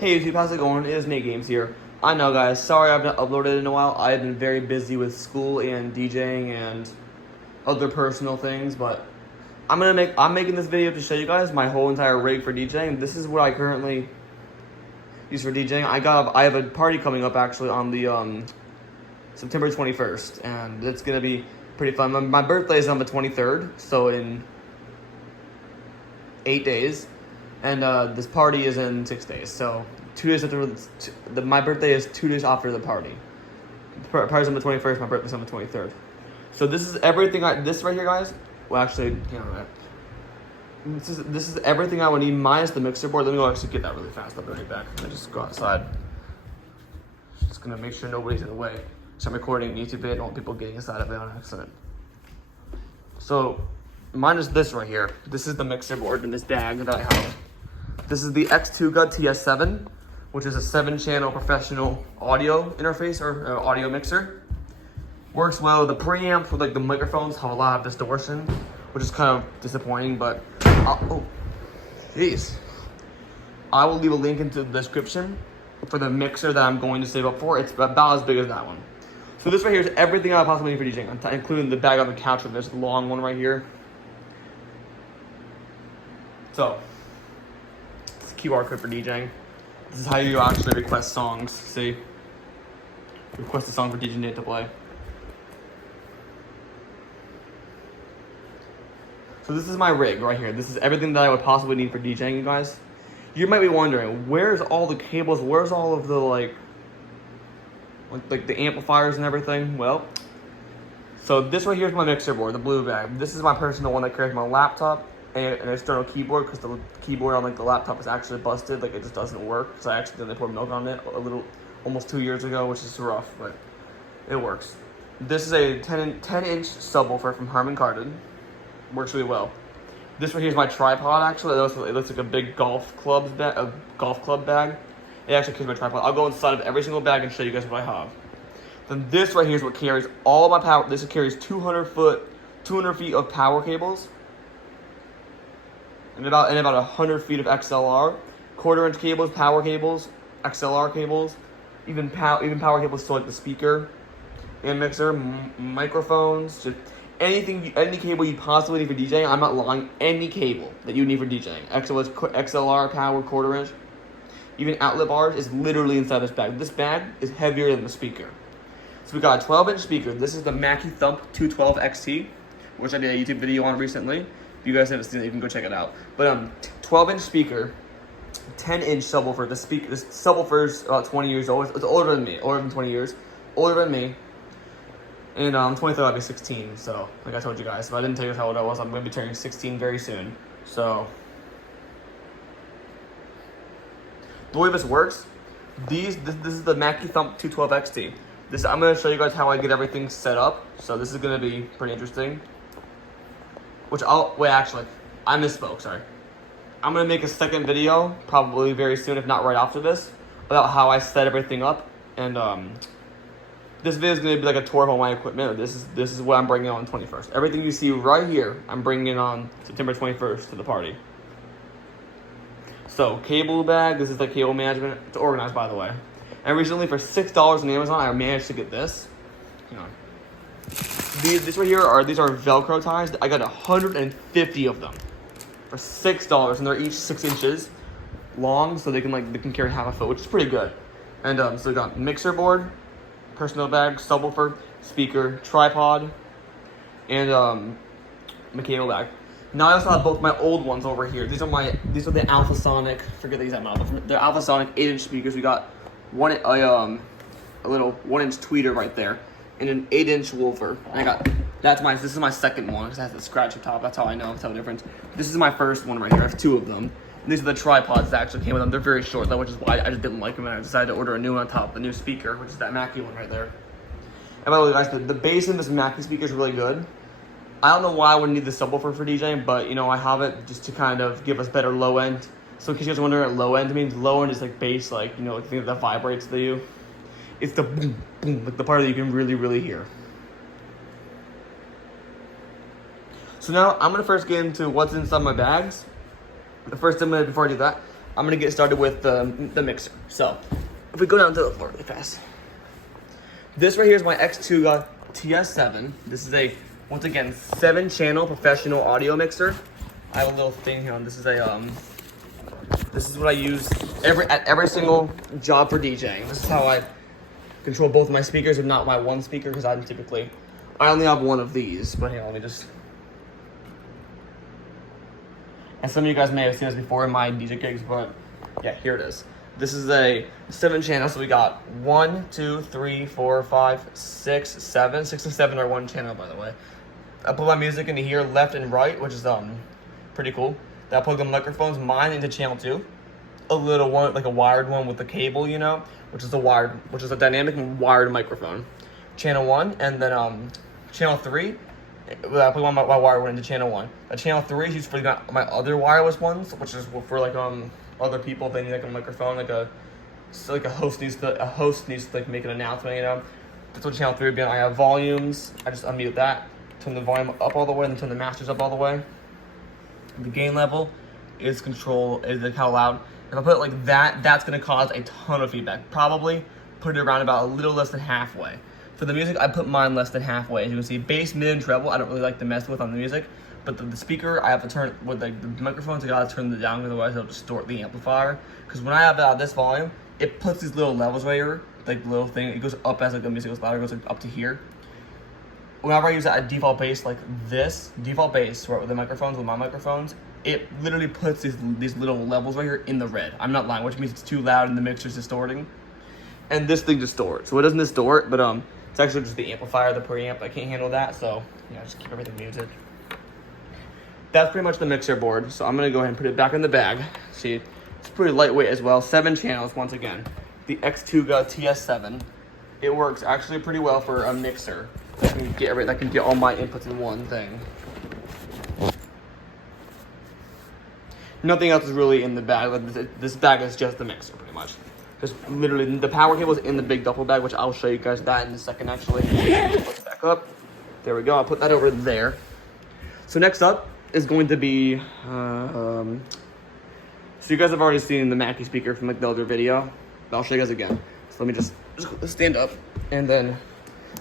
Hey YouTube, how's it going? It is Nate Games here. I know guys, sorry I've not uploaded in a while. I've been very busy with school and DJing and other personal things, but I'm making this video to show you guys my whole entire rig for DJing. This is what I currently use for DJing. I have a party coming up actually on the September 21st, and it's gonna be pretty fun. My birthday is on the 23rd, so in 8 days. And this party is in 6 days, so 2 days after my birthday is 2 days after the party. The party's on the 21st, my birthday's on the 23rd. So this is everything. This right here, guys. Well, actually, this is everything I would need minus the mixer board. Let me go actually get that really fast. I'll be right back. I just go outside. Just gonna make sure nobody's in the way. So I'm recording YouTube video. I don't want people getting inside of it on accident. So minus this right here. This is the mixer board in this bag that I have. This is the X2GA TS7, which is a 7-channel professional audio interface or audio mixer. Works well. The preamps with like the microphones have a lot of distortion, which is kind of disappointing, but oh, jeez. I will leave a link into the description for the mixer that I'm going to save up for. It's about as big as that one. So this right here is everything I possibly need for DJing, including the bag on the couch with this long one right here. So, it's a QR code for DJing. This is how you actually request songs. See? Request a song for DJ Nate to play. So this is my rig right here. This is everything that I would possibly need for DJing, you guys. You might be wondering, where's all the cables? Where's all of the like the amplifiers and everything? Well, so this right here is my mixer board, the blue bag. This is my personal one that carries my laptop and an external keyboard, because the keyboard on like the laptop is actually busted. Like it just doesn't work, because I accidentally poured milk on it almost 2 years ago, which is rough, but it works. This is a 10-inch subwoofer from Harman Kardon. Works really well. This right here is my tripod. Actually, it looks like a big golf club bag. It actually carries my tripod. I'll go inside of every single bag and show you guys what I have. Then this right here is what carries all my power. This carries 200 feet of power cables. And about 100 feet of XLR, 1/4-inch cables, power cables, XLR cables, even power cables to like the speaker and mixer, microphones, just any cable you possibly need for DJing. I'm not lying. Any cable that you need for DJing, XLR, power, 1/4-inch, even outlet bars is literally inside this bag. This bag is heavier than the speaker. So we got a 12-inch speaker. This is the Mackie Thump 212 XT, which I did a YouTube video on recently. If you guys haven't seen it, you can go check it out. But 12-inch speaker, 10-inch subwoofer. This subwoofer is about 20 years old. It's older than me, older than 20 years, older than me. And I'm 23, I'll be 16. So, like I told you guys, if I didn't tell you how old I was, I'm going to be turning 16 very soon. So, the way this works, this is the Mackie Thump 212 XT. I'm going to show you guys how I get everything set up. So this is going to be pretty interesting. Actually, I misspoke, sorry. I'm going to make a second video, probably very soon, if not right after this, about how I set everything up. And this video is going to be like a tour of all my equipment. This is what I'm bringing on the 21st. Everything you see right here, I'm bringing it on September 21st to the party. So, cable bag, this is the cable management. It's organized, by the way. And recently, for $6 on Amazon, I managed to get this. Hang on. These right here these are Velcro ties. I got 150 of them for $6, and they're each 6 inches long, so they can carry half a foot, which is pretty good. And so we got mixer board, personal bag, subwoofer, speaker, tripod, and my cable bag. Now I also have both my old ones over here. These are the Alphasonic. Forget the exact model. They're Alphasonic 8-inch speakers. We got a little 1-inch tweeter right there, and an 8-inch woofer. This is my second one, because it has the scratchy top. That's how I know, the difference. This is my first one right here. I have 2 of them. And these are the tripods that actually came with them. They're very short, though, which is why I just didn't like them, and I decided to order a new one on top, the new speaker, which is that Mackie one right there. And by the way, guys, the bass in this Mackie speaker is really good. I don't know why I would need the subwoofer for DJing, but I have it just to kind of give us better low end. So in case you guys are wondering what low end means, low end is like bass, like the thing that vibrates to you. It's the boom, boom, like the part that you can really, really hear. So now I'm gonna first get into what's inside my bags. The first thing before I do that, I'm gonna get started with the mixer. So, if we go down to the floor really fast. This right here is my X2 TS7. This is a, once again, 7-channel professional audio mixer. I have a little thing here on this is a this is what I use at every single job for DJing. This is how I control both of my speakers, if not my one speaker, because I only have one of these. But here, let me just. And some of you guys may have seen this before in my DJ gigs, but yeah, here it is. This is a 7-channel, so we got 1, 2, 3, 4, 5, 6, 7. 6 and 7 are 1 channel, by the way. I put my music into here, left and right, which is pretty cool. Then I plug the microphones, mine into channel 2. A little one, like a wired one with the cable, you know, which is a dynamic wired microphone. Channel 1, and then channel 3. I plug my wired one into channel 1. Channel 3 is used for my other wireless ones, which is for like other people if they need like a microphone, like a host needs to like make an announcement, you know. That's what channel 3 would be on. I have volumes. I just unmute that, turn the volume up all the way, and turn the masters up all the way. The gain level is how loud. If I put it like that, that's gonna cause a ton of feedback. Probably put it around about a little less than halfway. For the music, I put mine less than halfway. As you can see, bass, mid, and treble, I don't really like to mess with on the music. But the speaker, I have to turn, with like the microphones, I gotta turn it down, otherwise it'll distort the amplifier. Because when I have it at this volume, it puts these little levels right here, like little thing, it goes up as like the music goes louder, it goes like up to here. Whenever I use that default bass like this, default bass, right, with the microphones, with my microphones, it literally puts these little levels right here in the red. I'm not lying, which means it's too loud and the mixer's distorting. And this thing distorts. So it doesn't distort, but it's actually just the amplifier, the preamp. I can't handle that, so yeah, just keep everything muted. That's pretty much the mixer board. So I'm gonna go ahead and put it back in the bag. See, it's pretty lightweight as well. 7 channels once again. The X2 TS7. It works actually pretty well for a mixer that can get all my inputs in one thing. Nothing else is really in the bag. This bag is just the mixer, pretty much. Just literally, the power cable is in the big duffel bag, which I'll show you guys that in a second, actually. Put it back up. There we go. I'll put that over there. So next up is going to be, so you guys have already seen the Mackie speaker from like the other video. But I'll show you guys again. So let me just stand up, and then,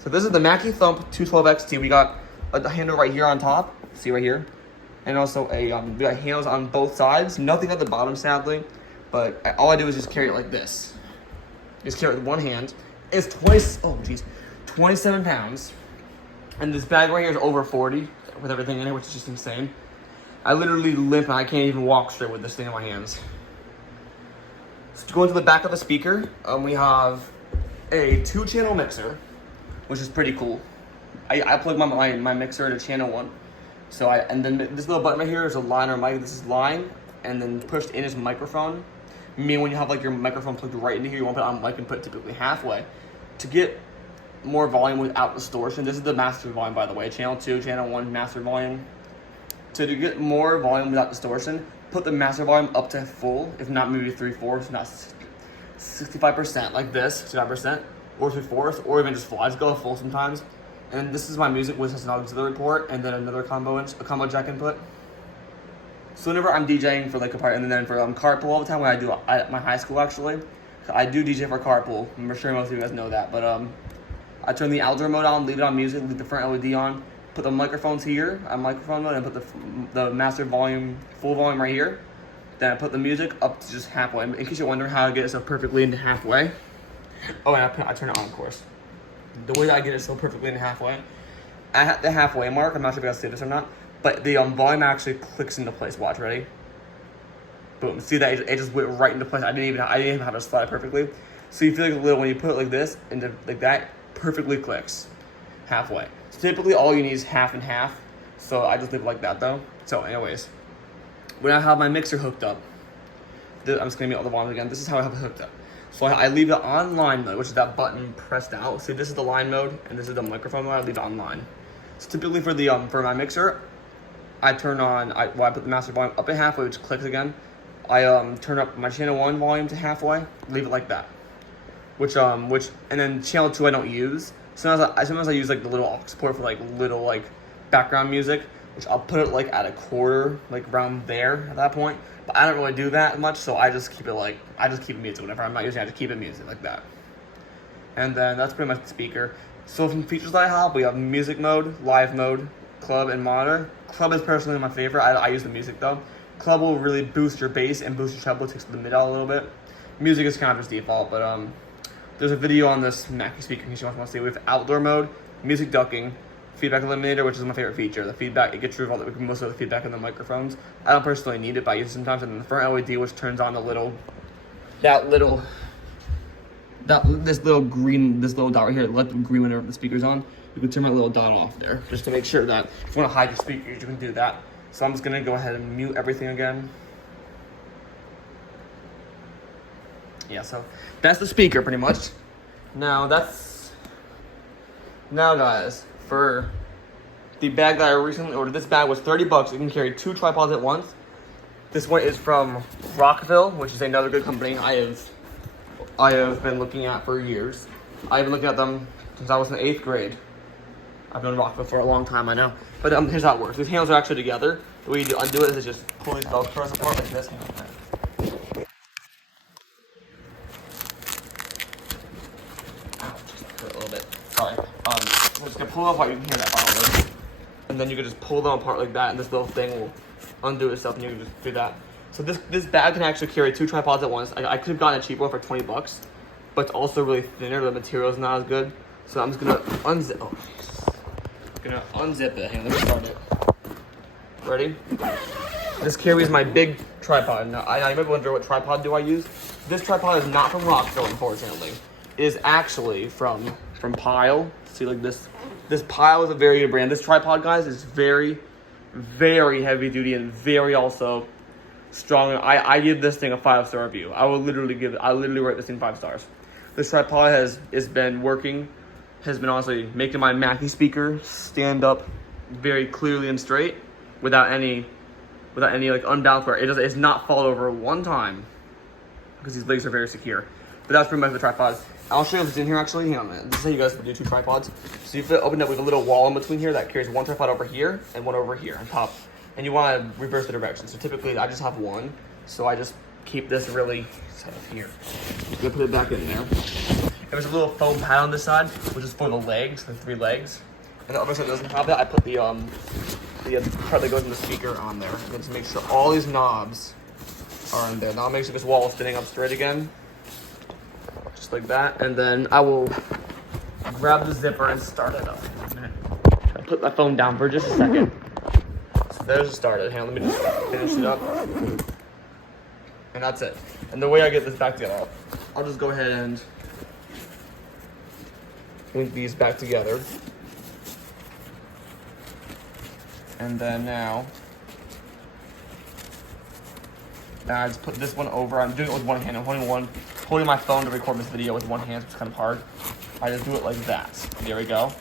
so this is the Mackie Thump 212 XT. We got a handle right here on top. See right here. And also we got handles on both sides. Nothing at the bottom, sadly. But all I do is just carry it like this. Just carry it with one hand. It's 27 pounds. And this bag right here is over 40 with everything in it, which is just insane. I literally limp and I can't even walk straight with this thing in my hands. So to go into the back of the speaker, we have a 2-channel mixer, which is pretty cool. I plug my mixer into channel 1. So and then this little button right here is a line or mic. This is line, and then pushed in is microphone. Meaning when you have like your microphone plugged right into here, you want to put it on mic and put it typically halfway. To get more volume without distortion, this is the master volume, by the way. Channel 2, channel 1, master volume. So to get more volume without distortion, put the master volume up to full, if not maybe 3/4, not 65%, like this, 65%, or 3/4, or even just full. I just go full sometimes. And this is my music, which has an auxiliary port, and then another combo jack input. So whenever I'm DJing for like a part, and then for Carpool all the time, when I do at my high school actually, I do DJ for Carpool. I'm sure most of you guys know that, but I turn the outdoor mode on, leave it on music, leave the front LED on, put the microphones here on microphone mode, and put the master volume, full volume right here. Then I put the music up to just halfway. In case you're wondering how I get it so perfectly into halfway. Oh, and I turn it on, of course. The way that I get it so perfectly into halfway, at the halfway mark, I'm not sure if you guys see this or not, but the volume actually clicks into place. Watch, ready? Boom. See that? It just went right into place. I didn't even have to slide it perfectly. So you feel like a little, when you put it like this, into like that, perfectly clicks halfway. So typically all you need is half and half. So I just leave it like that though. So anyways, when I have my mixer hooked up, I'm just gonna mute all the volume again. This is how I have it hooked up. So I leave it on line mode, which is that button pressed out. See, this is the line mode, and this is the microphone mode. I leave it on line. So typically for the for my mixer, I turn on, I put the master volume up at halfway, which clicks again. I turn up my channel 1 volume to halfway, leave it like that. And then channel 2 I don't use. Sometimes I use like the little aux port for like little like background music, which I'll put it like at a quarter, like around there at that point. But I don't really do that much, so I just keep it like, I just keep it music whenever I'm not using it, I just keep it music like that. And then that's pretty much the speaker. So some features that I have, we have music mode, live mode, club, and monitor. Club is personally my favorite. I use the music though. Club will really boost your bass and boost your treble, takes the mid out a little bit. Music is kind of just default, but there's a video on this Mackie speaker in case you want to see. We have outdoor mode, music ducking, feedback eliminator, which is my favorite feature. The feedback, it gets rid of all most of the feedback in the microphones. I don't personally need it, but I use it sometimes. And then the front LED, which turns on the this little dot right here, let the green whenever the speaker's on. You can turn that little dot off there, just to make sure that if you want to hide your speakers, you can do that. So I'm just gonna go ahead and mute everything again. Yeah, so that's the speaker pretty much. Now guys, for the bag that I recently ordered, this bag was 30 bucks. You can carry 2 tripods at once. This one is from Rockville, which is another good company I have been looking at for years. I've been looking at them since I was in 8th grade. I've known Rockville for a long time, I know. But here's how it works. These handles are actually together. The way you undo it is just pull these Velcros apart like this. Just hurt a little bit. Sorry. I'm just gonna pull it apart. You can hear that probably. And then you can just pull them apart like that, and this little thing will undo itself, and you can just do that. So this bag can actually carry 2 tripods at once. I could have gotten a cheaper one for 20 bucks, but it's also really thinner. The material is not as good. So I'm just gonna unzip. Oh, I'm gonna unzip it. Hang on, let me start it. Ready? This carries my big tripod. Now, I might wonder what tripod do I use. This tripod is not from Rockville, unfortunately. It is actually from Pyle. See, like this. This Pyle is a very good brand. This tripod, guys, is very, very heavy duty and very also strong. I give this thing a 5-star review. I literally rate this thing 5 stars. This tripod has been honestly making my Mackie speaker stand up very clearly and straight without any like unbalanced where it's not fall over one time because these legs are very secure. But that's pretty much the tripod. I'll show you what's in here actually. Hang on a minute. This is how you guys would do 2 tripods. So you open up with a little wall in between here that carries 1 tripod over here and 1 over here on top. And you want to reverse the direction. So typically I just have 1. So I just keep this really set up here. I'm gonna put it back in there. There's a little foam pad on this side, which is for the legs, the 3 legs. And the other side doesn't have that. I put the part that goes in the speaker on there. And just make sure all these knobs are in there. Now make sure this wall is spinning up straight again. Just like that. And then I will grab the zipper and start it up in a minute. I put my phone down for just a second. So there's it started. Hang on, let me just finish it up. And that's it. And the way I get this back together, I'll just go ahead and link these back together. And then now I just put this one over. I'm doing it with one hand. I'm holding my phone to record this video with one hand, which is kind of hard. I just do it like that. There we go.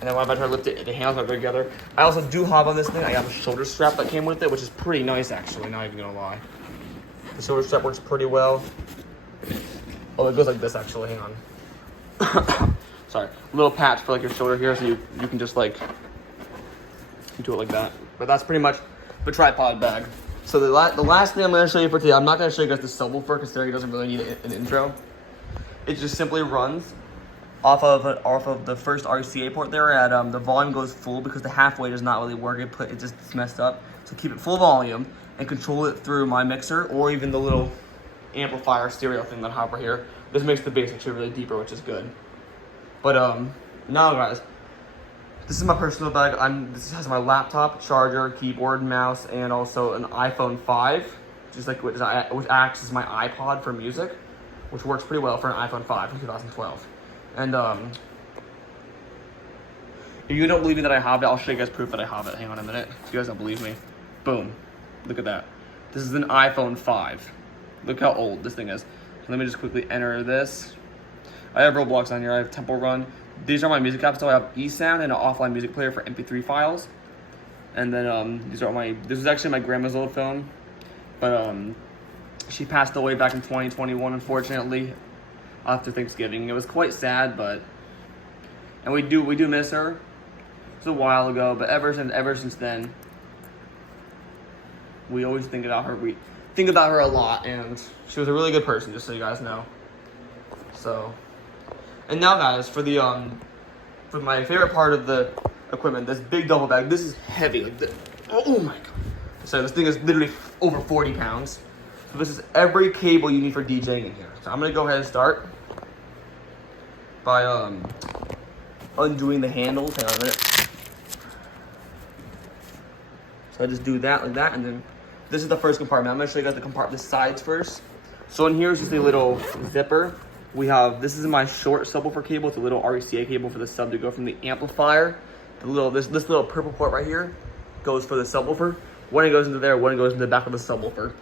And then when I try to lift it, the hands are together. I also do have on this thing, I have a shoulder strap that came with it, which is pretty nice actually, not even gonna lie. The shoulder strap works pretty well. Oh, it goes like this actually, hang on. Sorry, a little patch for like your shoulder here, so you can just like do it like that. But that's pretty much the tripod bag. So the last thing I'm going to show you for today, I'm not going to show you guys the subwoofer because it doesn't really need an intro. It just simply runs off of the first RCA port there. At the volume goes full because the halfway does not really work. It's just messed up. So keep it full volume and control it through my mixer or even the little amplifier stereo thing that I have right here. This makes the bass actually really deeper, which is good. But now guys, this is my personal bag. This has my laptop, charger, keyboard, mouse, and also an iPhone 5, which acts as my iPod for music, which works pretty well for an iPhone 5 in 2012. And if you don't believe me that I have it, I'll show you guys proof that I have it. Hang on a minute. If you guys don't believe me, boom, look at that. This is an iPhone 5. Look how old this thing is. Let me just quickly enter this. I have Roblox on here. I have Temple Run. These are my music apps. So I have eSound and an offline music player for MP3 files. And then this is actually my grandma's old phone, but she passed away back in 2021, unfortunately, after Thanksgiving. It was quite sad, and we do miss her. It was a while ago, but ever since then, We always think about her. We think about her a lot, and she was a really good person, just so you guys know. So, and now, guys, for my favorite part of the equipment, this big duffel bag. This is heavy. Like this. Oh my god! So this thing is literally over 40 pounds. So this is every cable you need for DJing in here. So I'm gonna go ahead and start by undoing the handles. Hang on a minute. So I just do that like that, and then this is the first compartment. I'm gonna show you guys the sides first. So in here is just a little zipper. We have, this is my short subwoofer cable. It's a little RECA cable for the sub to go from the amplifier. This little purple port right here goes for the subwoofer. One goes into there, one goes into the back of the subwoofer.